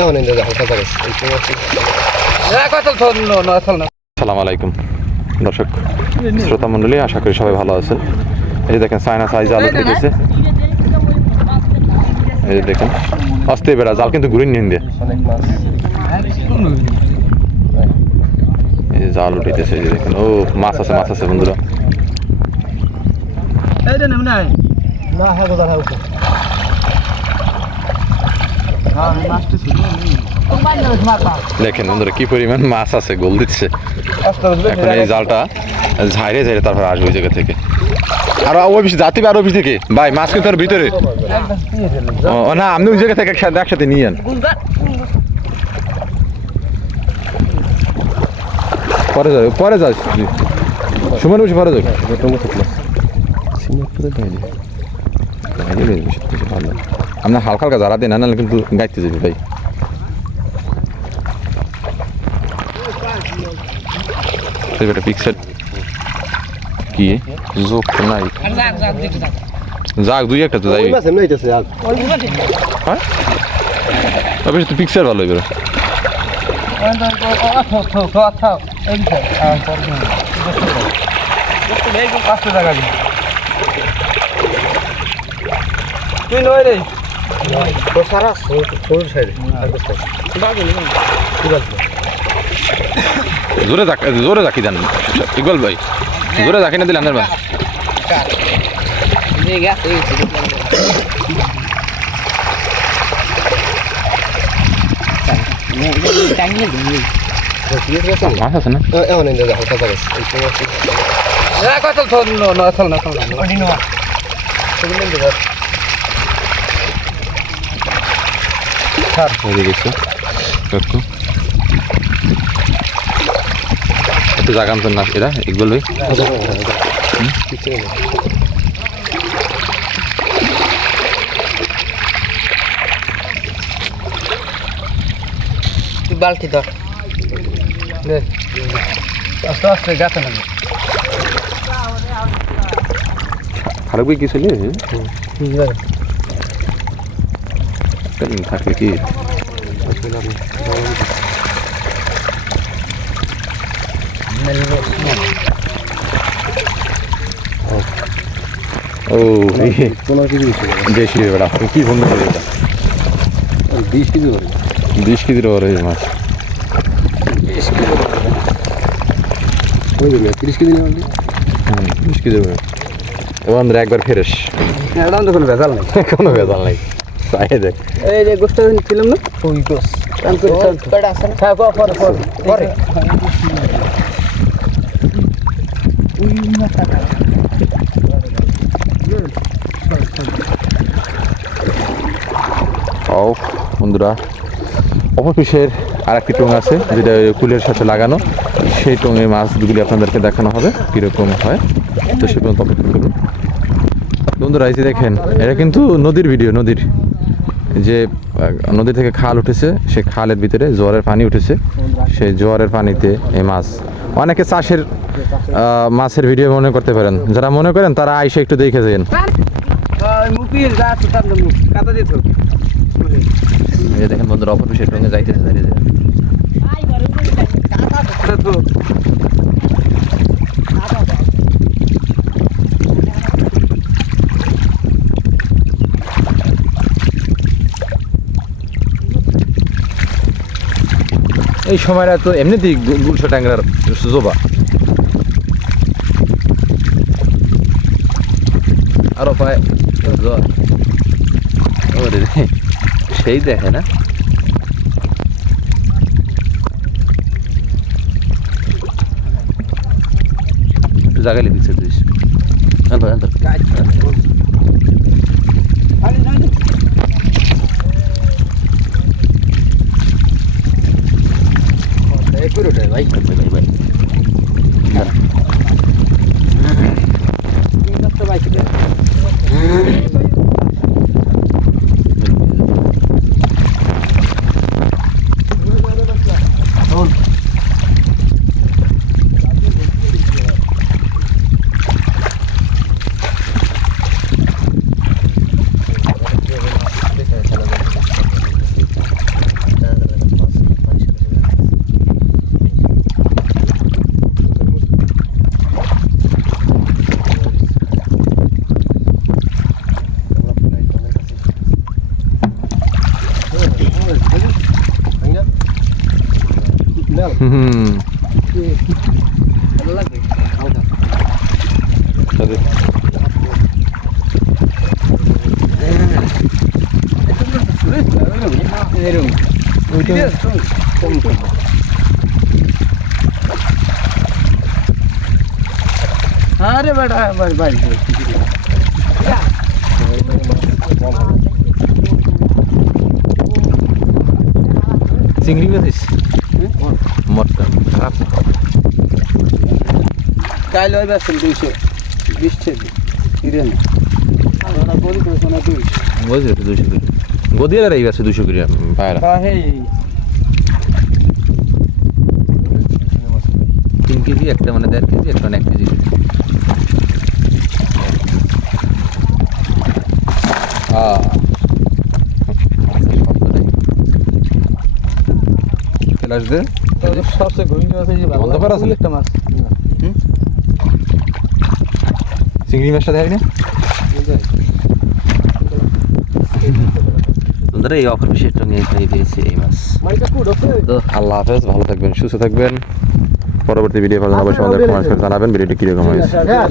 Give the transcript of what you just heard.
এখন এনে দেখো কথা বলছি। সালাম আলাইকুম দর্শক শ্রোতা মণ্ডলী আশা করি সবাই ভালো আছেন। এই যে দেখেন সাইনা সাইজ আলু খেতেছে এই যে দেখেন অস্তে বেড়া জাল কিন্তু ঘুরিয়ে নিন দিয়ে। এই যে জাল উঠেছে এই যে দেখেন ও মাছ আছে মাছ আছে বন্ধুরা। না হ্যাঁ কোথায় হচ্ছে দেখেন বন্ধুরা কি পরিমাণ মাছ আছে গোল দিচ্ছে। এখন এই জালটা ঝাইরে ঝাইরে তারপর আসবে ওই জায়গা থেকে। আর ওই অফিস যাতে আর অফিস থেকে। ভাই মাছ কিন্তু তার ভিতরে। ও না আপনি ওই জায়গা থেকে একসাথে একসাথে নিয়ে যান। পরে যাবে পরে যাস। সুমন বসে পরে যাবে সিঙ্গাপুরে বাইরে বাইরে বেশি বেশি ভালো। আপনার হালকা হালকা যারা দেন নাহলে কিন্তু গাইতে যাবে ভাই। একটা পিকচার কি? তো নাই। যাক দুই একটা তো যাই। ওই মাছ এমনি হইতেছে আর হ্যাঁ তবে তো পিকচার ভালো এবার তুই নয় রে। তো সারা সাইডে? জোরে যাকি দেন। ইকবাল ভাই জোরে যাকি না দিলে আপনার ভাই। মাছ আছে না? দেখো কথা বলছি হয়ে গেছে। একটু। একটু জাগান তো না এরা তুই বালতি ধর। আস্তে আস্তে গেছে না খারাপ কি ছিল থাকলে কি ও দেশি বেড়া কি বন্ধু এটা বিশ কেজি করে বিশ কেজির ওর মাছ তিরিশ কেজি কেজির ওর আমরা একবার ফেরেস তো কোনো ভেজাল নেই কোনো বেদাল নাই চাই দেখ এই যে গোস্ত ছিলাম না? ওই গোস কটা আছে না? হ্যাঁ পরে পরে পরে। ও বন্ধুরা অপফিসের আর একটি টং আছে যেটা কুলের সাথে লাগানো। সেই টঙে মাছগুলি আপনাদেরকে দেখানো হবে কীরকম হয়। তো সে পর্যন্ত অপেক্ষা করুন। বন্ধুরা এই যে দেখেন এটা কিন্তু নদীর ভিডিও নদীর। যে নদী থেকে খাল উঠেছে সেই খালের ভিতরে জোয়ারের পানি উঠেছে। সেই জোয়ারের পানিতে এই মাছ অনেকে চাষের মাছের ভিডিও মনে করতে পারেন। যারা মনে করেন তারা আইসে একটু দেখে যান দেখেন বন্ধুরা অপফিসের টঙে যাইতেছে দাঁড়িয়ে এই সময়টা তো এমনিতেই গুলশা ট্যাংরার জোবা। আরও পায় সেই দেখে না? জাগালে দিচ্ছে দিস てくるのいい。バイバイ。スピーイクで。আরে বেটা বাড়ি বাড়ি চিংড়ি মাছ মটন খারাপ না। কাল ওই বেসন দুইশো বিশ ছেলে কিরে না দুইশো। বুঝলি তো দুশো করে। গদিয়ে করে পায়রা তিন কেজি একটা মানে দেড় কেজি একটা মানে এক কেজি। ফেলাস দে সবচেয়ে গরিব আছে যে বন্ধ আছে? একটা মাছ। চিংড়ি মাছটা দেয় না? বন্ধুরা এই অফার বিশেষ নিয়ে খাই দিয়েছি এই মাছ। তো আল্লাহ হাফেজ ভালো থাকবেন সুস্থ থাকবেন। পরবর্তী ভিডিও পাবেন অবশ্যই আমাদের কমেন্টস করে জানাবেন ভিডিওটি কীরকম হয়েছে। হ্যাঁ